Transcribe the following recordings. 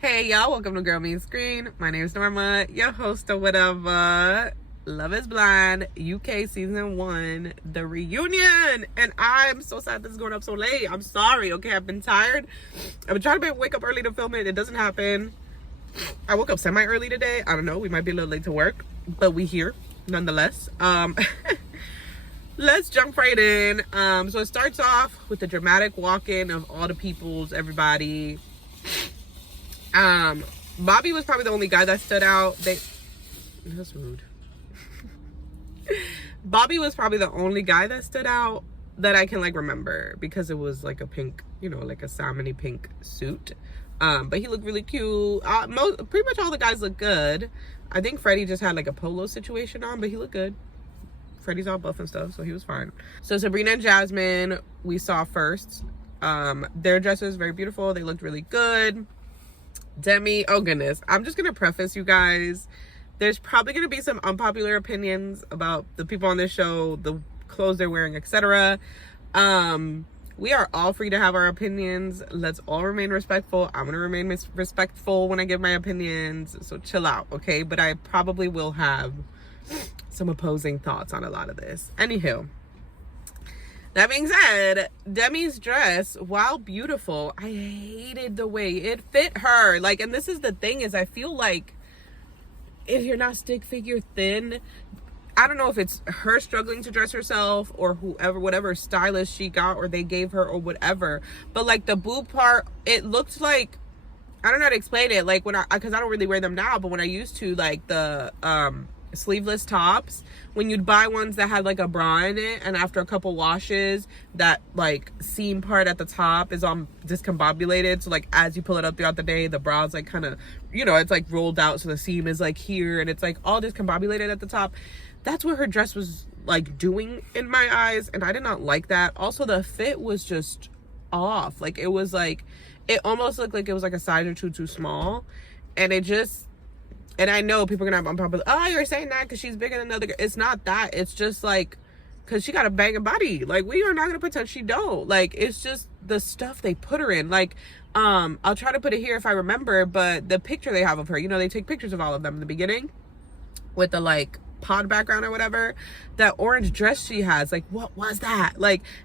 Hey y'all, welcome to Girl Meets Green. My name is Norma, your host of whatever. Love is Blind, UK season 1, the reunion. And I'm so sad this is going up so late. I'm sorry, okay? I've been tired. I've been trying to wake up early to film it. It doesn't happen. I woke up semi-early today. I don't know, we might be a little late to work, but we here nonetheless. Let's jump right in. So it starts off with the dramatic walk-in of all the peoples, everybody. Bobby was probably the only guy that stood out. That's rude. Bobby was probably the only guy that stood out that I can remember, because it was like a pink, like a salmony pink suit. But he looked really cute. Pretty much all the guys look good. I think Freddy just had a polo situation on, but he looked good. Freddy's all buff and stuff, so he was fine. So Sabrina and Jasmine, we saw first. Their dresses very beautiful. They looked really good. Demi, oh goodness, I'm just gonna preface, you guys, there's probably gonna be some unpopular opinions about the people on this show, the clothes they're wearing, etc. We are all free to have our opinions. Let's all remain respectful. I'm gonna remain respectful when I give my opinions, so chill out, okay? But I probably will have some opposing thoughts on a lot of this. Anywho, that being said, Demi's dress, while beautiful, I hated the way it fit her. And this is the thing, is I feel like if you're not stick figure thin, I don't know if it's her struggling to dress herself or whatever stylist she got or they gave her or whatever. But the boob part, it looked like, I don't know how to explain it. Because I don't really wear them now, but when I used to, the sleeveless tops, when you'd buy ones that had a bra in it, and after a couple washes, that seam part at the top is discombobulated, so as you pull it up throughout the day, the bra's kind of, it's rolled out, so the seam is here, and it's all discombobulated at the top. That's what her dress was doing in my eyes, and I did not like that. Also, the fit was just off. It was it almost looked like it was a size or two too small, and it just, and I know people are gonna have unpopular, oh, you're saying that because she's bigger than another girl. It's not that. It's just because she got a banging body. We are not gonna pretend she don't. It's just the stuff they put her in. I'll try to put it here if I remember, but the picture they have of her, they take pictures of all of them in the beginning with the pod background or whatever. That orange dress she has, what was that?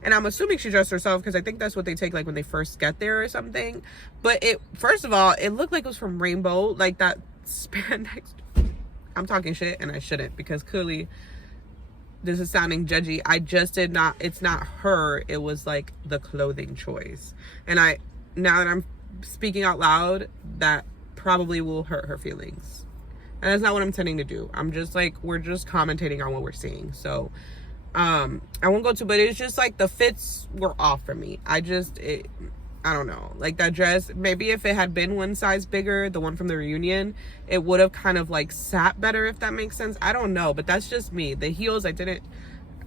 And I'm assuming she dressed herself, because I think that's what they take when they first get there or something. But first of all, it looked like it was from Rainbow, that spandex. I'm talking shit, and I shouldn't, because clearly this is sounding judgy. I just did not, it's not her, it was the clothing choice. And now that I'm speaking out loud, that probably will hurt her feelings, and that's not what I'm intending to do. I'm just we're just commentating on what we're seeing. So I won't go to, but it's just the fits were off for me. I don't know, that dress, maybe if it had been one size bigger, the one from the reunion, it would have kind of sat better, if that makes sense. I don't know, but that's just me. The heels, I didn't,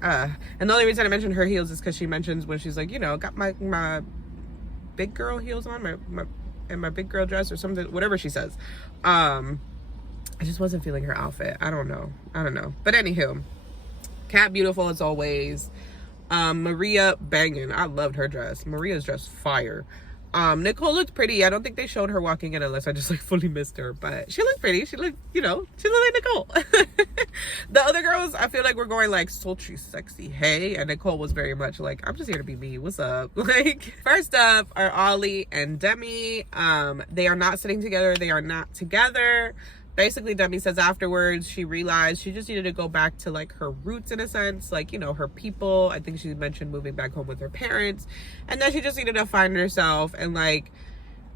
and the only reason I mentioned her heels is because she mentions when she's got my big girl heels on, my big girl dress or something, whatever she says. I just wasn't feeling her outfit. I don't know. But anywho, Cat beautiful as always. Maria banging. I loved her dress. Maria's dress fire. Nicole looked pretty. I don't think they showed her walking in unless I just fully missed her, but she looked pretty. She looked, she looked like Nicole. The other girls, I feel we're going sultry, sexy, hey, and Nicole was very much I'm just here to be me. What's up? First up are Ollie and Demi. They are not sitting together. They are not together. Basically, Demi says afterwards she realized she just needed to go back to her roots, in a sense, her people. I think she mentioned moving back home with her parents, and then she just needed to find herself, and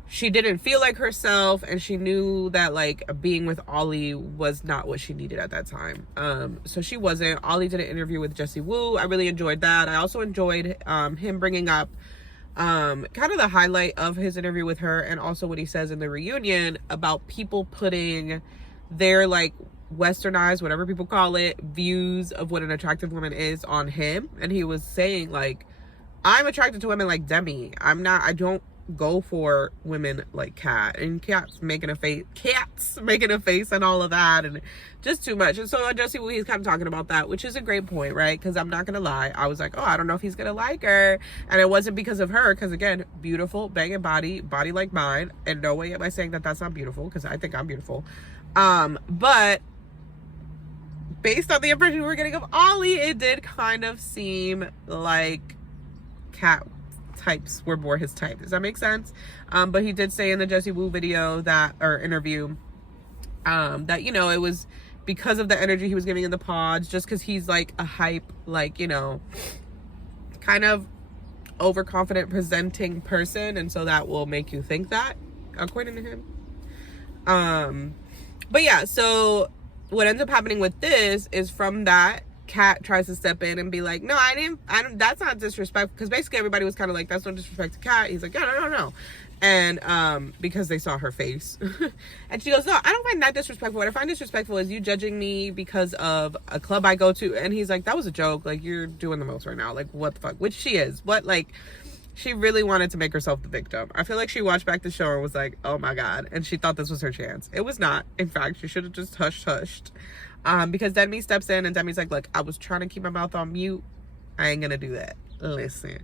she didn't feel like herself, and she knew that being with Ollie was not what she needed at that time. So she wasn't. Ollie did an interview with Jessie Woo. I really enjoyed that. I also enjoyed him bringing up kind of the highlight of his interview with her, and also what he says in the reunion about people putting their westernized, whatever people call it, views of what an attractive woman is on him. And he was saying I'm attracted to women like Demi. I don't go for women like Kat, and Kat's making a face and all of that, and just too much. And so on Jesse Wu, he's kind of talking about that, which is a great point, right? Because I'm not gonna lie, I was like, oh, I don't know if he's gonna like her, and it wasn't because of her, because again, beautiful, banging body like mine, and no way am I saying that that's not beautiful, because I think I'm beautiful, but based on the impression we were getting of Ollie, it did kind of seem like Kat types were more his type. Does that make sense? But he did say in the Jesse Wu video interview, that, you know, it was because of the energy he was giving in the pods, just because he's like a hype, like, you know, kind of overconfident presenting person, and so that will make you think that, according to him. But yeah, so what ends up happening with this is, from that, Kat tries to step in and be like, no, I don't, that's not disrespect, because basically everybody was kind of like, that's no disrespect to Kat. He's like, yeah, no. And because they saw her face. And she goes, no, I don't find that disrespectful. What I find disrespectful is you judging me because of a club I go to. And he's like, that was a joke, like, you're doing the most right now, like, what the fuck, which she is, what, like, she really wanted to make herself the victim. I feel like she watched back the show and was like, oh my god, and she thought this was her chance. It was not. In fact, she should have just hushed. Because Demi steps in, and Demi's like, look, I was trying to keep my mouth on mute. I ain't gonna do that. Listen.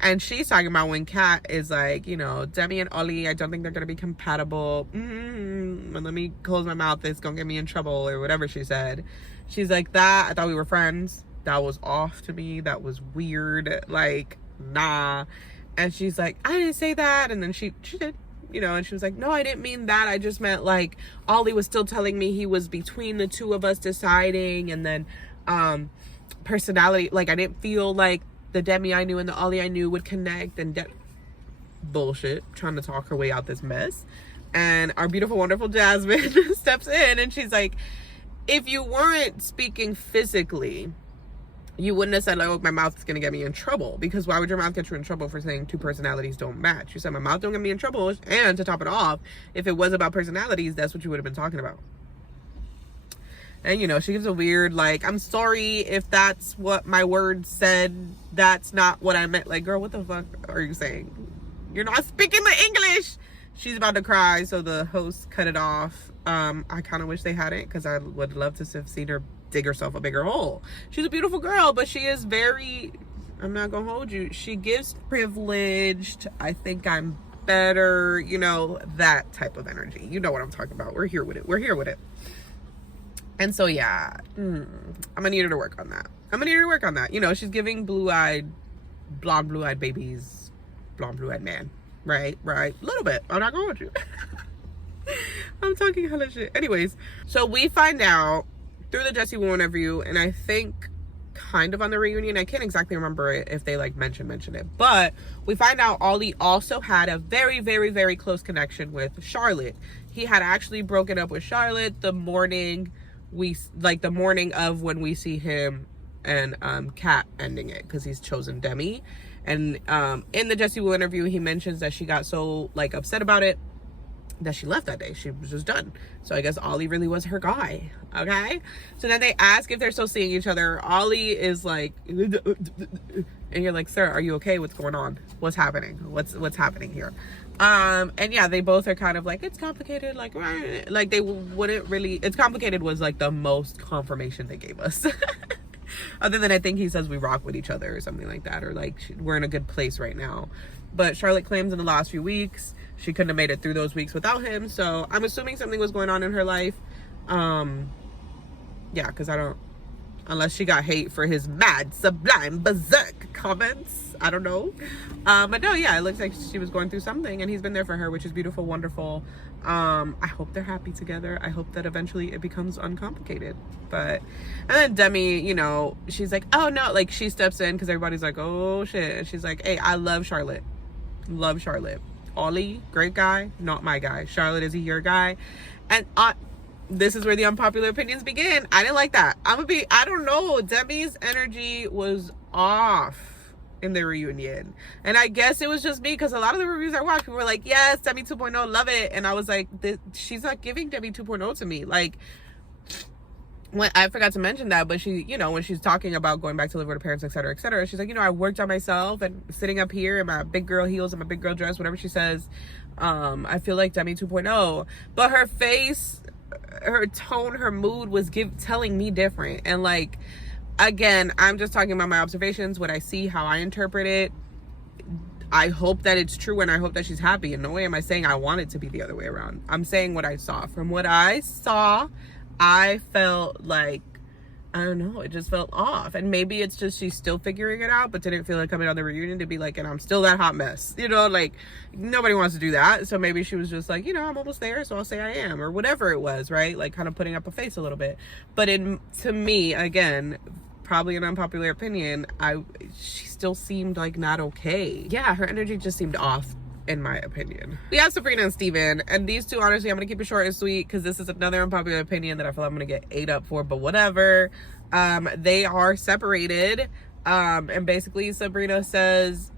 And she's talking about when Kat is like, you know, Demi and Ollie, I don't think they're gonna be compatible. Let me close my mouth. It's gonna get me in trouble, or whatever she said. She's like, that, I thought we were friends. That was off to me. That was weird. Like, nah. And she's like, I didn't say that. And then she did. You know, and she was like, no, I didn't mean that. I just meant, like, Ollie was still telling me he was between the two of us deciding. And then personality, like, I didn't feel like the Demi I knew and the Ollie I knew would connect. And bullshit, trying to talk her way out this mess. And our beautiful, wonderful Jasmine steps in, and she's like, if you weren't speaking physically, you wouldn't have said, like, oh, my mouth is going to get me in trouble. Because why would your mouth get you in trouble for saying two personalities don't match? You said, my mouth don't get me in trouble. And to top it off, if it was about personalities, that's what you would have been talking about. And, you know, she gives a weird, like, I'm sorry if that's what my words said. That's not what I meant. Like, girl, what the fuck are you saying? You're not speaking the English. She's about to cry, so the host cut it off. I kind of wish they hadn't, because I would love to have seen her dig herself a bigger hole. She's a beautiful girl, but she is very, I'm not gonna hold you, she gives privileged, I think I'm better, you know, that type of energy. You know what I'm talking about. We're here with it. And so yeah, I'm gonna need her to work on that. You know, she's giving blonde blue-eyed babies, blonde blue-eyed man, right, a little bit. I'm not gonna hold you. I'm talking hella shit. Anyways, so we find out through the Jesse Wu interview, and I think kind of on the reunion, I can't exactly remember it if they like mention it, but we find out Ollie also had a very, very, very close connection with Charlotte. He had actually broken up with Charlotte the morning of when we see him and Kat ending it, because he's chosen Demi. And in the Jesse Wu interview, he mentions that she got so like upset about it that she left that day. She was just done. So I guess Ollie really was her guy. Okay, so then they ask if they're still seeing each other. Ollie is like, and you're like, sir, are you okay? What's going on? What's happening? What's happening here? And yeah, they both are kind of like, it's complicated, like they wouldn't really, it's complicated was like the most confirmation they gave us. Other than I think he says we rock with each other or something like that, or like we're in a good place right now. But Charlotte claims in the last few weeks she couldn't have made it through those weeks without him, so I'm assuming something was going on in her life. Yeah, because I don't, unless she got hate for his mad, sublime, berserk comments, I don't know. But no, yeah, it looks like she was going through something, and he's been there for her, which is beautiful, wonderful. I hope they're happy together. I hope that eventually it becomes uncomplicated. But, and then Demi, you know, she's like, oh no, like she steps in because everybody's like, oh shit, and she's like, hey, I love Charlotte. Ollie, great guy, not my guy. Charlotte, is he your guy? And this is where the unpopular opinions begin. I didn't like that. I don't know, Demi's energy was off in the reunion, and I guess it was just me, because a lot of the reviews I watched, people were like, yes, Demi 2.0, love it, and I was like, she's not giving Demi 2.0 to me. Like, when I forgot to mention that, but she, you know, when she's talking about going back to live with her parents, et cetera, she's like, you know, I worked on myself and sitting up here in my big girl heels and my big girl dress, whatever she says, I feel like Demi 2.0. But her face, her tone, her mood was telling me different. And like, again, I'm just talking about my observations, what I see, how I interpret it. I hope that it's true and I hope that she's happy. In no way am I saying I want it to be the other way around. I'm saying what I saw. From what I saw, I felt like, I don't know, it just felt off. And maybe it's just she's still figuring it out, but didn't feel like coming on the reunion to be like, and I'm still that hot mess. You know, like, nobody wants to do that. So maybe she was just like, you know, I'm almost there, so I'll say I am. Or whatever it was, right? Like, kind of putting up a face a little bit. But to me, again, probably an unpopular opinion, she still seemed like not okay. Yeah, her energy just seemed off, in my opinion. We have Sabrina and Steven, and these two, honestly, I'm gonna keep it short and sweet because this is another unpopular opinion that I feel I'm gonna get ate up for, but whatever. They are separated, and basically Sabrina says,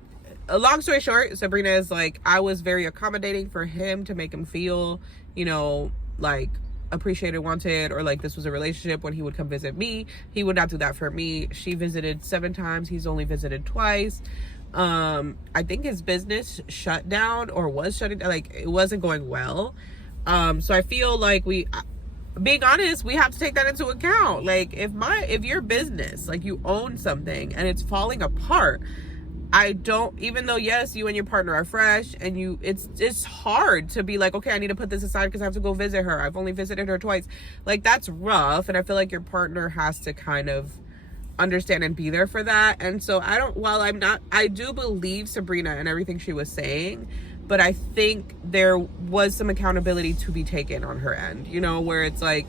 a long story short, Sabrina is like, I was very accommodating for him to make him feel, you know, like appreciated, wanted, or like this was a relationship. When he would come visit me, he would not do that for me. She visited 7 times, he's only visited twice. I think his business shut down or was shutting down, like it wasn't going well. So I feel like being honest, we have to take that into account. Like if your business, like you own something and it's falling apart, even though yes, you and your partner are fresh and it's hard to be like, okay, I need to put this aside because I have to go visit her. I've only visited her twice. Like that's rough. And I feel like your partner has to kind of understand and be there for that. And so I do believe Sabrina and everything she was saying, but I think there was some accountability to be taken on her end, you know, where it's like,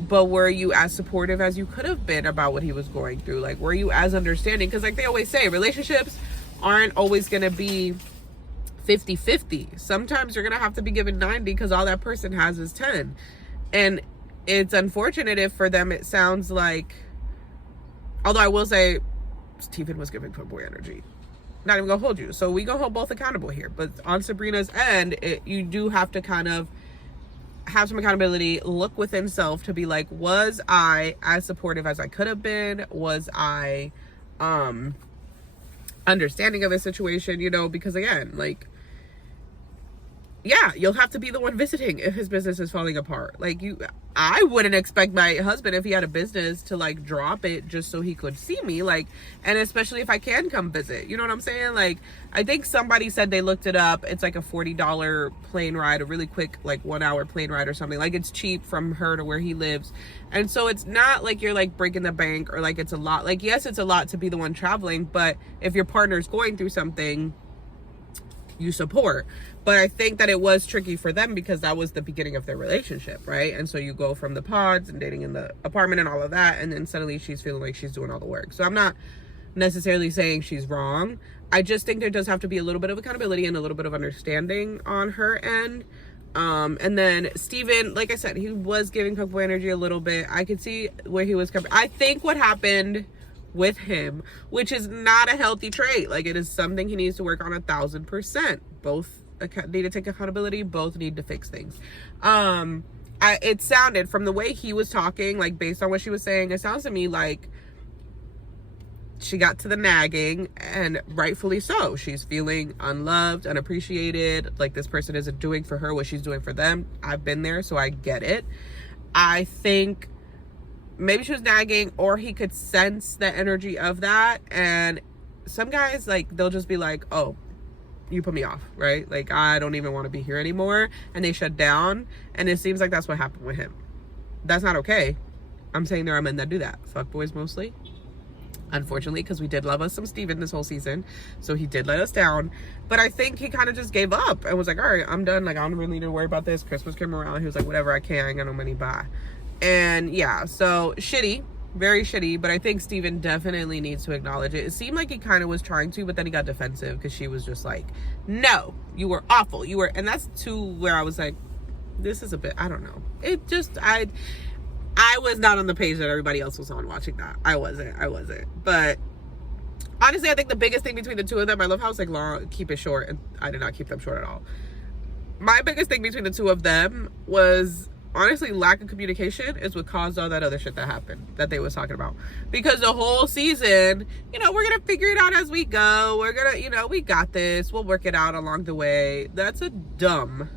but were you as supportive as you could have been about what he was going through? Like, were you as understanding? Because like they always say, relationships aren't always going to be 50-50. Sometimes you're going to have to be given 90 because all that person has is 10. And it's unfortunate if for them it sounds like, although I will say Steven was giving fuckboy energy. Not even gonna hold you. So we gonna hold both accountable here. But on Sabrina's end, you do have to kind of have some accountability, look within self to be like, was I as supportive as I could have been? Was I understanding of the situation? You know, because again, like, yeah, you'll have to be the one visiting if his business is falling apart. Like I wouldn't expect my husband, if he had a business, to like drop it just so he could see me. Like, and especially if I can come visit, you know what I'm saying? Like, I think somebody said they looked it up. It's like a $40 plane ride, a really quick, like 1 hour plane ride or something. Like it's cheap from her to where he lives. And so it's not like you're like breaking the bank or like it's a lot. Like, yes, it's a lot to be the one traveling, but if your partner's going through something, you support. But I think that it was tricky for them because that was the beginning of their relationship, right? And so you go from the pods and dating in the apartment and all of that, and then suddenly she's feeling like she's doing all the work. So I'm not necessarily saying she's wrong. I just think there does have to be a little bit of accountability and a little bit of understanding on her end. And then Steven, like I said, he was giving fuckboy energy a little bit. I could see where he was coming. I think what happened with him, which is not a healthy trait, like it is something he needs to work on 1,000%. Both need to take accountability, both need to fix things. It sounded, from the way he was talking, like based on what she was saying, it sounds to me like she got to the nagging, and rightfully so. She's feeling unloved, unappreciated, like this person isn't doing for her what she's doing for them. I've been there, so I get it. I think maybe she was nagging, or he could sense the energy of that. And some guys, like, they'll just be like, oh, you put me off, right? Like, I don't even want to be here anymore. And they shut down. And it seems like that's what happened with him. That's not okay. I'm saying there are men that do that. Fuckboys mostly. Unfortunately, because we did love us some Steven this whole season. So he did let us down. But I think he kind of just gave up and was like, all right, I'm done. Like, I don't really need to worry about this. Christmas came around. He was like, whatever, I can't. I ain't got no money, bye. And yeah, so shitty. Very shitty. But I think Steven definitely needs to acknowledge it. It seemed like he kind of was trying to, but then he got defensive because she was just like, no, you were awful. You were. And that's to where I was like, this is a bit, I don't know. It just, I was not on the page that everybody else was on watching that. I wasn't. But honestly, I think the biggest thing between the two of them, I love how it's like long, keep it short, and I did not keep them short at all. My biggest thing between the two of them was honestly, lack of communication is what caused all that other shit that happened that they was talking about. Because the whole season, you know, we're gonna figure it out as we go. We're gonna, you know, we got this. We'll work it out along the way. That's a dumb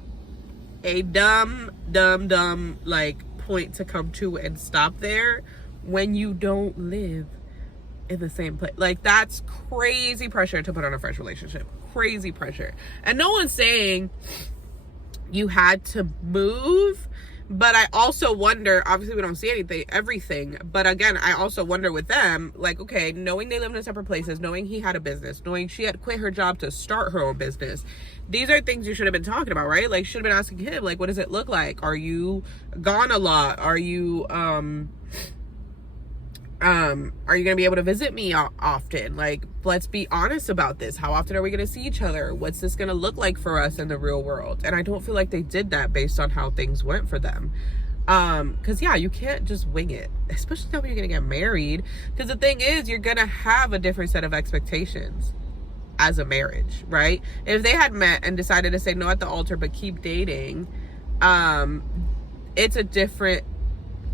like point to come to and stop there when you don't live in the same place. Like, that's crazy pressure to put on a fresh relationship. Crazy pressure. And no one's saying you had to move, but I also wonder, obviously we don't see everything, but again, I also wonder with them, like, okay, knowing they lived in separate places, knowing he had a business, knowing she had quit her job to start her own business, these are things you should have been talking about, right? Like, should have been asking him, like, what does it look like? Are you gone a lot? Are you gonna be able to visit me often? Like, let's be honest about this. How often are we gonna see each other? What's this gonna look like for us in the real world? And I don't feel like they did that based on how things went for them. Because yeah, you can't just wing it, especially now when you're gonna get married. Because the thing is, you're gonna have a different set of expectations as a marriage, right? If they had met and decided to say no at the altar but keep dating, it's a different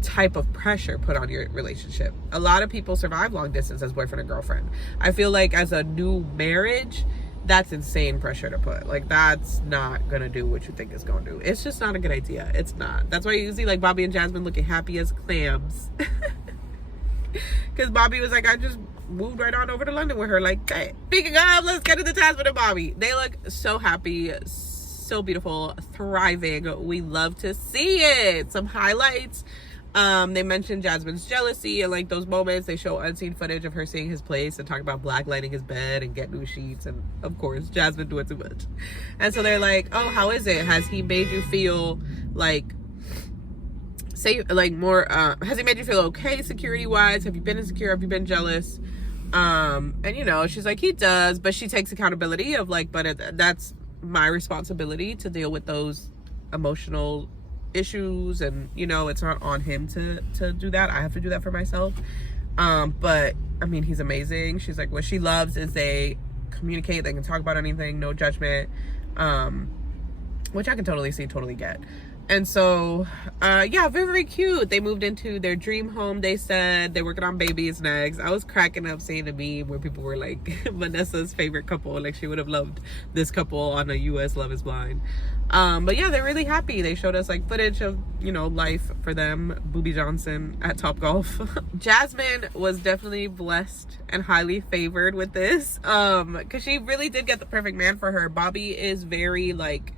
type of pressure put on your relationship. A lot of people survive long distance as boyfriend and girlfriend. I feel like as a new marriage, that's insane pressure to put. Like, that's not gonna do what you think it's gonna do. It's just not a good idea. It's not. That's why you see like Bobby and Jasmine looking happy as clams. Because Bobby was like, I just moved right on over to London with her. Like, hey, speaking of, let's get into Jasmine and Bobby. They look so happy, so beautiful, thriving. We love to see it. Some highlights. They mentioned Jasmine's jealousy and like those moments. They show unseen footage of her seeing his place and talk about blacklighting his bed and get new sheets, and of course Jasmine doing too much. And so they're like, oh, how is it? Has he made you feel like safe, like more has he made you feel okay security wise? Have you been insecure? Have you been jealous? And you know, she's like, he does, but she takes accountability of like, but that's my responsibility to deal with those emotional issues, and you know, it's not on him to do that. I have to do that for myself. But I mean, he's amazing. She's like, what she loves is they communicate, they can talk about anything, no judgment, which I can totally see, totally get. And so yeah, very, very cute. They moved into their dream home. They said they're working on babies next. I was cracking up seeing the meme where people were like, Vanessa's favorite couple, like she would have loved this couple on a US Love is Blind. But yeah, they're really happy. They showed us like footage of, you know, life for them, Booby Johnson at Topgolf. Jasmine was definitely blessed and highly favored with this, because she really did get the perfect man for her. Bobby is very like,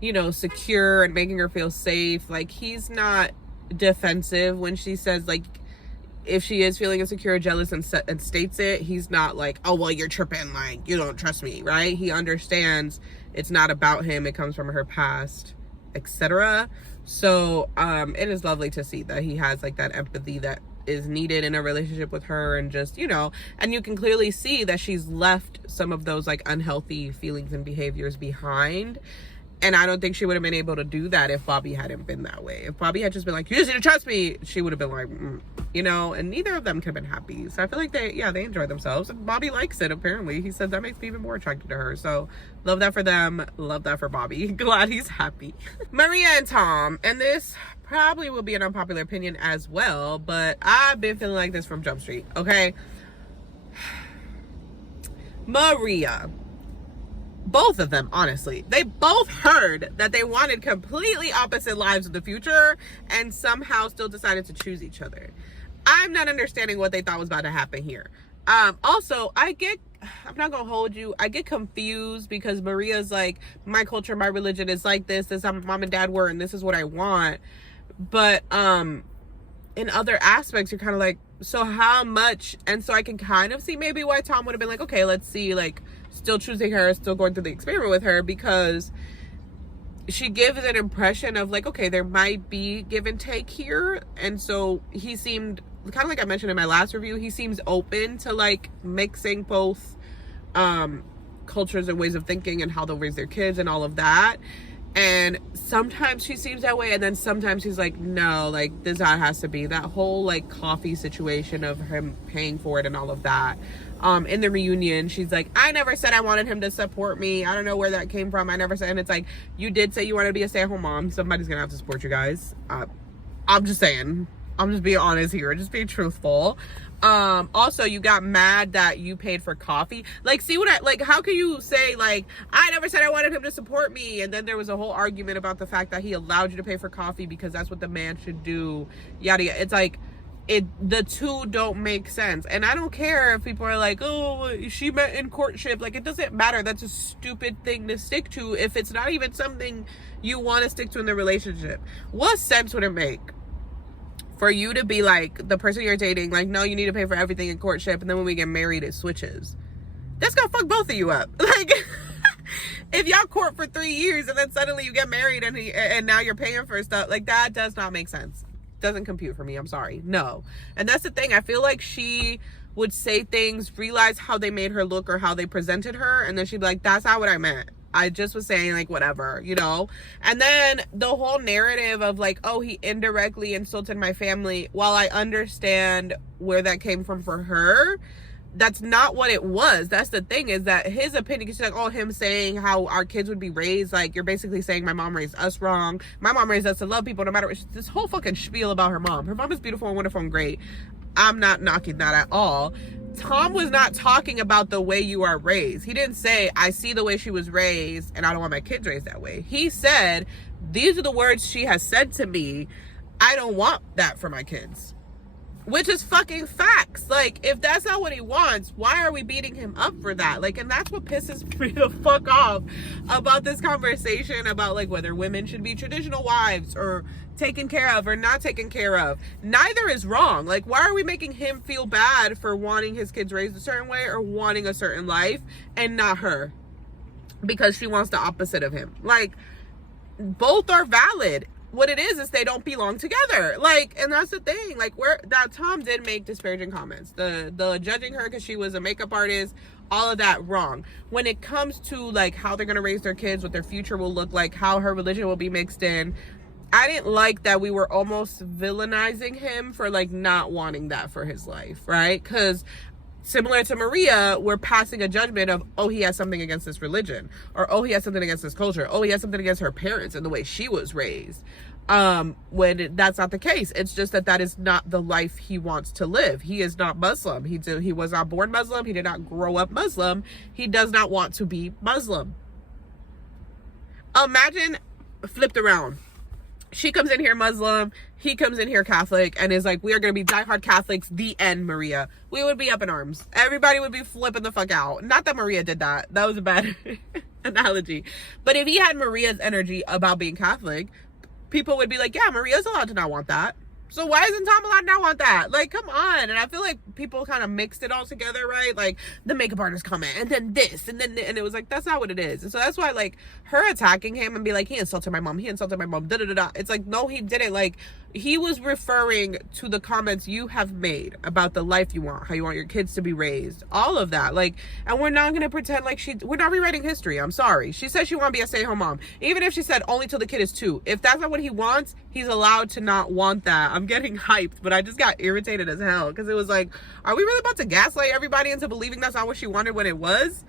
you know, secure and making her feel safe. Like, he's not defensive when she says, like, if she is feeling insecure or jealous and states it, he's not like, oh, well, you're tripping, like, you don't trust me, right? He understands it's not about him, it comes from her past, etc. So it is lovely to see that he has like that empathy that is needed in a relationship with her, and just, you know, and you can clearly see that she's left some of those like unhealthy feelings and behaviors behind. And I don't think she would have been able to do that if Bobby hadn't been that way. If Bobby had just been like, you just need to trust me, she would have been like, you know, and neither of them could have been happy. So I feel like they enjoy themselves. And Bobby likes it, apparently. He said that makes me even more attracted to her. So love that for them. Love that for Bobby. Glad he's happy. Maria and Tom. And this probably will be an unpopular opinion as well, but I've been feeling like this from Jump Street, okay? Maria. Both of them, honestly, they both heard that they wanted completely opposite lives in the future and somehow still decided to choose each other. I'm not understanding what they thought was about to happen here. Also, I'm not gonna hold you, I get confused because Maria's like, my culture, my religion is like this is how mom and dad were, and this is what I want. But in other aspects, you're kind of like, so how much? And so I can kind of see maybe why Tom would have been like, okay, let's see, like, still choosing her, still going through the experiment with her, because she gives an impression of like, okay, there might be give and take here. And so he seemed, kind of like I mentioned in my last review, he seems open to like mixing both cultures and ways of thinking and how they'll raise their kids and all of that. And sometimes she seems that way, and then sometimes she's like, no, like, this has to be that whole like coffee situation of him paying for it and all of that. in the reunion, she's like, I never said I wanted him to support me. I don't know where that came from. I never said. And it's like, you did say you wanted to be a stay-at-home mom. Somebody's gonna have to support you guys. I'm just saying. I'm just being honest here. Just being truthful. Also, you got mad that you paid for coffee. Like, see what I, like, how can you say, like, I never said I wanted him to support me, and then there was a whole argument about the fact that he allowed you to pay for coffee because that's what the man should do, yada yada. It's like, the two don't make sense. And I don't care if people are like, oh, she met in courtship. Like, it doesn't matter. That's a stupid thing to stick to if it's not even something you want to stick to in the relationship. What sense would it make for you to be like, the person you're dating, like, no, you need to pay for everything in courtship, and then when we get married, it switches? That's gonna fuck both of you up. Like, if y'all court for 3 years and then suddenly you get married and now you're paying for stuff, like, that does not make sense. Doesn't compute for me. I'm sorry. No. And that's the thing. I feel like she would say things, realize how they made her look or how they presented her, and then she'd be like, that's not what I meant. I just was saying, like, whatever, you know? And then the whole narrative of, like, oh, he indirectly insulted my family. While I understand where that came from for her, that's not what it was. That's the thing, is that his opinion, she's like, oh, him saying how our kids would be raised, like, you're basically saying my mom raised us wrong. My mom raised us to love people no matter what. This whole fucking spiel about her mom. Her mom is beautiful and wonderful and great. I'm not knocking that at all. Tom was not talking about the way you are raised. He didn't say, I see the way she was raised and I don't want my kids raised that way. He said, these are the words she has said to me. I don't want that for my kids. Which is fucking facts. Like, if that's not what he wants, why are we beating him up for that? Like, and that's what pisses me the fuck off about this conversation about, like, whether women should be traditional wives or taken care of or not taken care of. Neither is wrong. Like, why are we making him feel bad for wanting his kids raised a certain way or wanting a certain life and not her? Because she wants the opposite of him. Like, both are valid. What it is they don't belong together. Like, and that's the thing. Like, that Tom did make disparaging comments. The judging her because she was a makeup artist, all of that, wrong. When it comes to, like, how they're gonna raise their kids, what their future will look like, how her religion will be mixed in, I didn't like that we were almost villainizing him for, like, not wanting that for his life, right? Because similar to Maria, we're passing a judgment of, oh, he has something against this religion, or oh, he has something against this culture, oh, he has something against her parents and the way she was raised. When that's not the case. It's just that is not the life he wants to live. He is not Muslim. He was not born Muslim. He did not grow up Muslim. He does not want to be Muslim. Imagine flipped around. She comes in here Muslim, he comes in here Catholic, and is like, we are going to be diehard Catholics, the end, Maria. We would be up in arms. Everybody would be flipping the fuck out. Not that Maria did that. That was a bad analogy. But if he had Maria's energy about being Catholic, people would be like, yeah, Maria's allowed to not want that. So why isn't Tom allowed to not want that? Like, come on. And I feel like people kind of mixed it all together, right? Like, the makeup artist comment, and then this, and then and it was like, that's not what it is. And so that's why, like, her attacking him and be like, he insulted my mom, da-da-da-da. It's like, no, he didn't. Like, he was referring to the comments you have made about the life you want, how you want your kids to be raised, all of that. Like, and we're not going to pretend like we're not rewriting history. I'm sorry. She said she want to be a stay-at-home mom. Even if she said only till the kid is 2. If that's not what he wants, he's allowed to not want that. I'm getting hyped, but I just got irritated as hell because it was like, are we really about to gaslight everybody into believing that's not what she wanted when it was?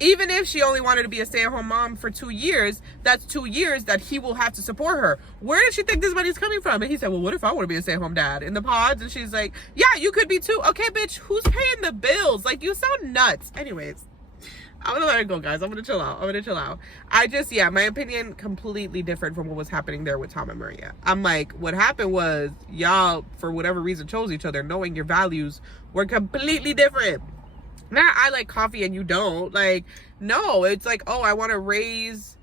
Even if she only wanted to be a stay-at-home mom for 2 years, that's 2 years that he will have to support her. Where does she think this money's coming from? And he said, well, what if I want to be a stay-at-home dad in the pods? And she's like, yeah, you could be too. Okay, bitch, who's paying the bills? Like, you sound nuts. Anyways, I'm gonna let it go, guys. I'm gonna chill out. I just, yeah, my opinion completely different from what was happening there with Tom and Maria. I'm like, what happened was y'all, for whatever reason, chose each other, knowing your values were completely different. Not I like coffee and you don't. Like, no, it's like, oh, I want to raise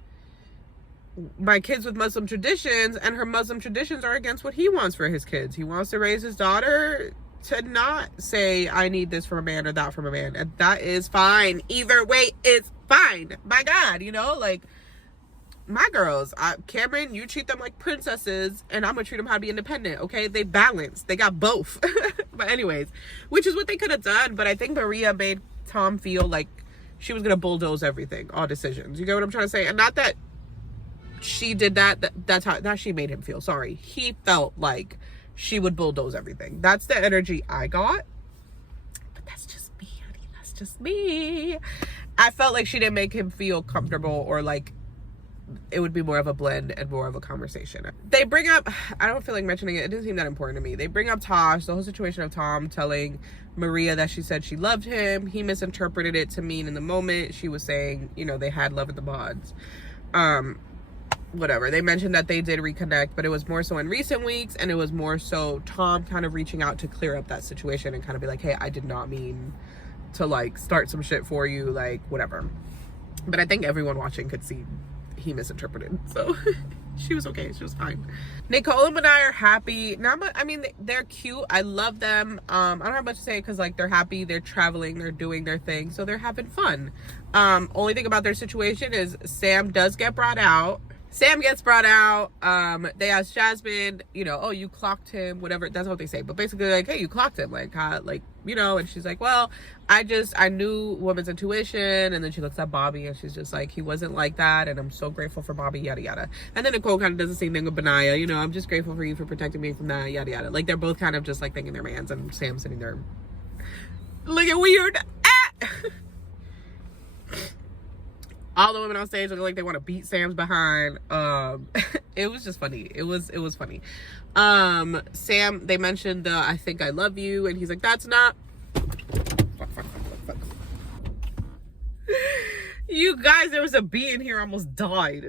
my kids with Muslim traditions, and her Muslim traditions are against what he wants for his kids. He wants to raise his daughter to not say, I need this from a man or that from a man. And that is fine. Either way, it's fine. My God, you know, like, my girls, Cameron, you treat them like princesses, and I'm gonna treat them how to be independent, okay? They balance. They got both. But anyways, which is what they could have done. But I think Maria made Tom feel like she was gonna bulldoze everything, all decisions. You get what I'm trying to say? And not that she did that. That's how she made him feel. Sorry. He felt like she would bulldoze everything. That's the energy I got. But that's just me, honey. just me. I felt like she didn't make him feel comfortable, or like it would be more of a blend and more of a conversation. They bring up, I don't feel like mentioning it, it doesn't seem that important to me. They bring up Tosh, the whole situation of Tom telling Maria that she said she loved him. He misinterpreted it to mean in the moment she was saying, you know, they had love in the pods. Whatever. They mentioned that they did reconnect, but it was more so in recent weeks, and it was more so Tom kind of reaching out to clear up that situation and kind of be like, hey, I did not mean to like start some shit for you, like whatever. But I think everyone watching could see he misinterpreted, so she was okay, she was fine. Nicole and Benai are happy now. I mean, they're cute, I love them. I don't have much to say because like they're happy, they're traveling, they're doing their thing, so they're having fun. Only thing about their situation is Sam does get brought out. Sam gets brought out. They ask Jasmine, you know, oh, you clocked him, whatever. That's what they say. But basically, like, hey, you clocked him, like, how, like, you know. And she's like, well, I knew women's intuition. And then she looks at Bobby, and she's just like, he wasn't like that, and I'm so grateful for Bobby, yada yada. And then Nicole kind of does the same thing with Benaya, you know, I'm just grateful for you for protecting me from that, yada yada. Like, they're both kind of just like thanking their mans, and Sam sitting there looking weird. All the women on stage look like they want to beat Sam's behind. It was just funny. It was funny. Sam, they mentioned the I think I love you, and he's like, that's not. Fuck. You guys, there was a bee in here, I almost died.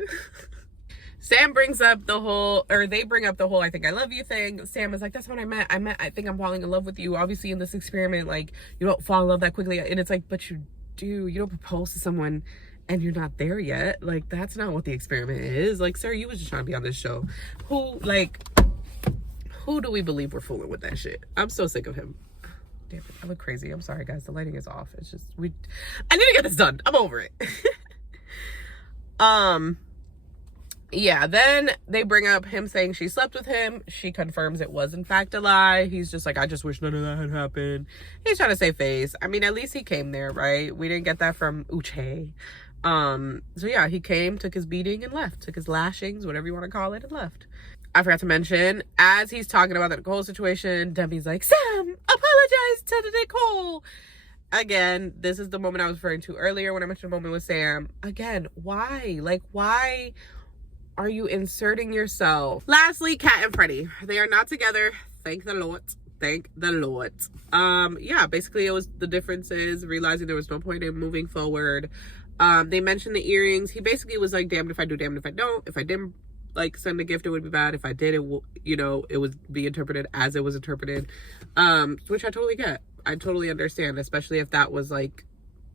Sam brings up the whole, or they bring up the whole I think I love you thing. Sam is like, that's what I meant. I think I'm falling in love with you. Obviously in this experiment, like, you don't fall in love that quickly. And it's like, but you do. You don't propose to someone and you're not there yet. Like, that's not what the experiment is. Like, sir, you was just trying to be on this show. Who do we believe we're fooling with that shit? I'm so sick of him. Damn it, I look crazy. I'm sorry, guys. The lighting is off. It's just, I need to get this done. I'm over it. Yeah, then they bring up him saying she slept with him. She confirms it was in fact a lie. He's just like, I just wish none of that had happened. He's trying to save face. I mean, at least he came there, right? We didn't get that from Uche. So yeah, he came, took his beating and left. Took his lashings, whatever you want to call it, and left. I forgot to mention, as he's talking about the Nicole situation, Demi's like, Sam, apologize to Nicole. Again, this is the moment I was referring to earlier when I mentioned the moment with Sam. Again, why? Like, why are you inserting yourself? Lastly, Kat and Freddy. They are not together. Thank the Lord. Thank the Lord. Yeah, basically it was the differences, realizing there was no point in moving forward. They mentioned the earrings. He basically was like, damned if I do, damned if I don't. If I didn't like send a gift, it would be bad. If I did, it will, you know, it would be interpreted as it was interpreted. Which I totally get. I totally understand, especially if that was like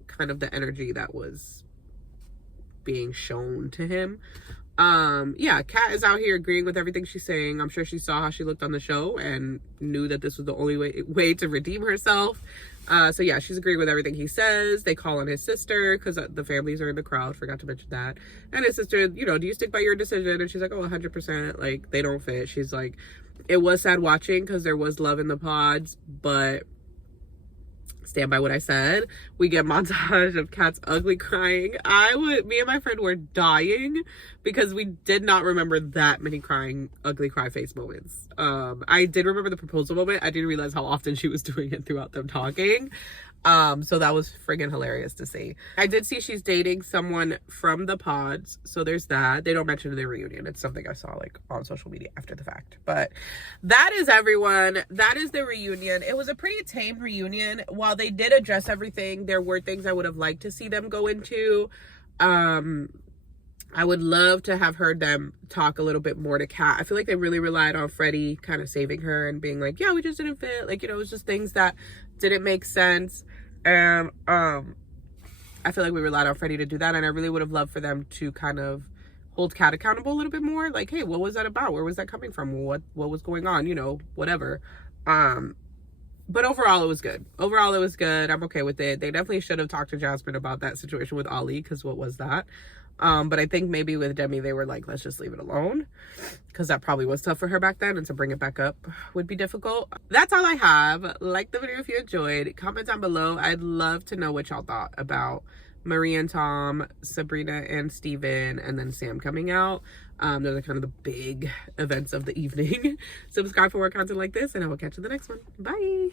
kind of the energy that was being shown to him. Yeah, Kat is out here agreeing with everything she's saying. I'm sure she saw how she looked on the show and knew that this was the only way to redeem herself. So yeah, she's agreeing with everything he says. They call on his sister because the families are in the crowd. Forgot to mention that. And his sister, you know, do you stick by your decision? And she's like, oh, 100%. Like, they don't fit. She's like, it was sad watching because there was love in the pods, but stand by what I said. We get montage of Kat's ugly crying. Me and my friend were dying because we did not remember that many ugly cry face moments. I did remember the proposal moment. I didn't realize how often she was doing it throughout them talking. So that was friggin' hilarious to see. I did see she's dating someone from the pods, so there's that. They don't mention their reunion. It's something I saw like on social media after the fact. But that is everyone. That is the reunion. It was a pretty tame reunion. While they did address everything, there were things I would have liked to see them go into. I would love to have heard them talk a little bit more to Kat. I feel like they really relied on Freddy kind of saving her and being like, yeah, we just didn't fit. Like, you know, it was just things that didn't make sense. And I feel like we relied on Freddy to do that. And I really would have loved for them to kind of hold Kat accountable a little bit more. Like, hey, what was that about? Where was that coming from? What was going on? You know, whatever. But overall, it was good. Overall, it was good. I'm okay with it. They definitely should have talked to Jasmine about that situation with Ollie, because what was that? But I think maybe with Demi, they were like, let's just leave it alone, because that probably was tough for her back then, and to bring it back up would be difficult. That's all I have. Like the video if you enjoyed. Comment down below. I'd love to know what y'all thought about Maria and Tom, Sabrina and Steven, and then Sam coming out. Those are kind of the big events of the evening. Subscribe for more content like this, and I will catch you in the next one. Bye.